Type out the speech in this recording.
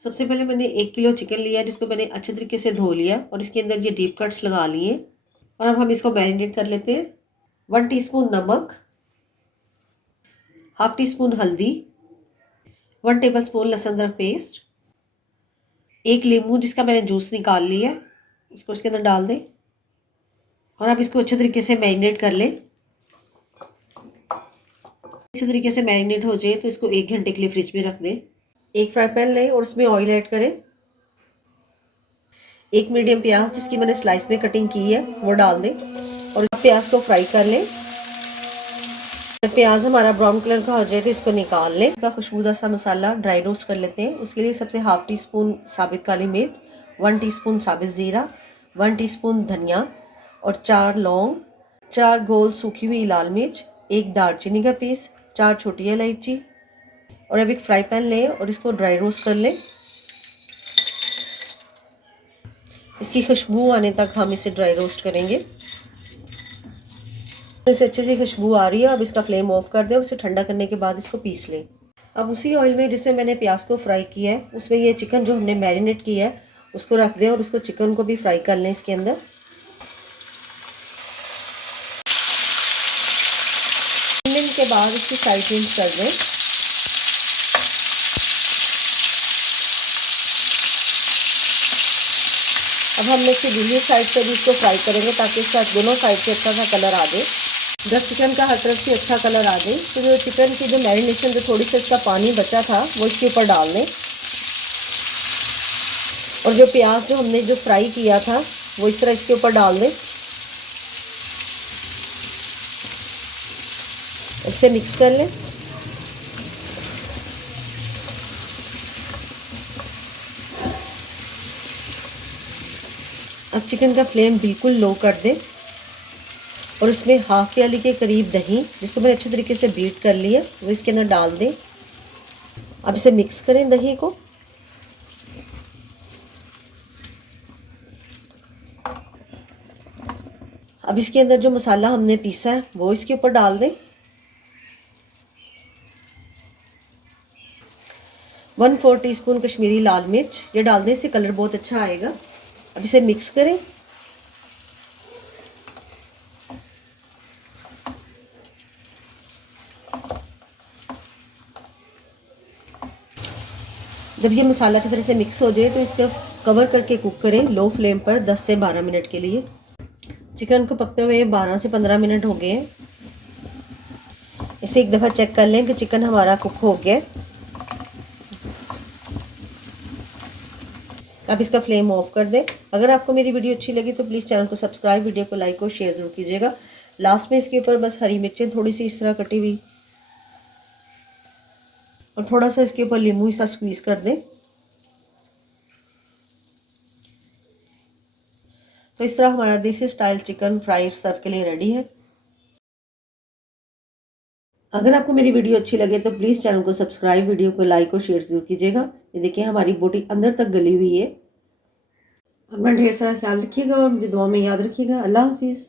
सबसे पहले मैंने 1 किलो चिकन लिया जिसको मैंने अच्छे तरीके से धो लिया और इसके अंदर ये डीप कट्स लगा लिए। और अब हम इसको मैरिनेट कर लेते हैं। 1 टीस्पून नमक, हाफ टी स्पून हल्दी, 1 टेबल स्पून लहसुन अदरक पेस्ट, 1 नींबू जिसका मैंने जूस निकाल लिया है उसको इसके अंदर डाल दें और अब इसको अच्छे तरीके से मैरिनेट कर लें। अच्छे तरीके से मैरिनेट हो जाए तो इसको 1 घंटे के लिए फ्रिज में रख दें। एक फ्राई पैन लें और उसमें ऑयल ऐड करें। एक मीडियम प्याज जिसकी मैंने स्लाइस में कटिंग की है वो डाल दें और प्याज को फ्राई कर लें। जब प्याज हमारा ब्राउन कलर का हो जाए तो इसको निकाल लें। इसका खुशबूदार सा मसाला ड्राई रोस्ट कर लेते हैं। उसके लिए सबसे हाफ टी स्पून साबित काली मिर्च, 1 टीस्पून साबित ज़ीरा, 1 टीस्पून धनिया और 4 लौंग, 4 गोल सूखी हुई लाल मिर्च, 1 दालचीनी का पीस, 4 छोटी इलायची। और अब एक फ्राई पैन लें और इसको ड्राई रोस्ट कर लें। इसकी खुशबू आने तक हम इसे ड्राई रोस्ट करेंगे। इसे अच्छे से खुशबू आ रही है। अब इसका फ्लेम ऑफ कर दें और उसे ठंडा करने के बाद इसको पीस लें। अब उसी ऑयल में जिसमें मैंने प्याज को फ्राई किया है उसमें ये चिकन जो हमने मैरिनेट किया है उसको रख दें और उसको चिकन को भी फ्राई कर लें इसके अंदर। मिनट के बाद इसकी साइड चेंज कर दें। अब हम इसकी दूसरी साइड पे भी इसको फ्राई करेंगे ताकि इसका दोनों साइड से अच्छा सा कलर आ जाए। जब चिकन का हर तरफ से अच्छा कलर आ जाए तो जो चिकन की जो मैरिनेशन जो थोड़ी सा इसका पानी बचा था वो इसके ऊपर डाल दें और जो प्याज जो हमने जो फ्राई किया था वो इस तरह इसके ऊपर डाल दें। इसे मिक्स कर लें। अब चिकन का फ्लेम बिल्कुल लो कर दें और इसमें हाफ प्याली के करीब दही जिसको मैंने अच्छे तरीके से बीट कर लिया वो इसके अंदर डाल दें। अब इसे मिक्स करें दही को। अब इसके अंदर जो मसाला हमने पीसा है वो इसके ऊपर डाल दें। 1/4 टीस्पून कश्मीरी लाल मिर्च ये डाल दें, इससे कलर बहुत अच्छा आएगा। अब इसे मिक्स करें। जब ये मसाला अच्छी तरह से मिक्स हो जाए तो इसको कवर करके कुक करें लो फ्लेम पर 10 से 12 मिनट के लिए। चिकन को पकते हुए 12 से 15 मिनट हो गए हैं। इसे एक दफ़ा चेक कर लें कि चिकन हमारा कुक हो गया। अब इसका फ्लेम ऑफ कर दें। अगर आपको मेरी वीडियो अच्छी लगी तो प्लीज़ चैनल को सब्सक्राइब, वीडियो को लाइक और शेयर ज़रूर कीजिएगा। लास्ट में इसके ऊपर बस हरी मिर्चें थोड़ी सी इस तरह कटी हुई और थोड़ा सा इसके ऊपर नींबू सा स्क्वीज़ कर दें। तो इस तरह हमारा देसी स्टाइल चिकन फ्राई सर्व के लिए रेडी है। अगर आपको मेरी वीडियो अच्छी लगे तो प्लीज़ चैनल को सब्सक्राइब, वीडियो को लाइक और शेयर ज़रूर कीजिएगा। ये देखिए हमारी बोटी अंदर तक गली हुई है। अपना ढेर सारा ख्याल रखिएगा और मुझे दुआ में याद रखिएगा। अल्लाह हाफिज़।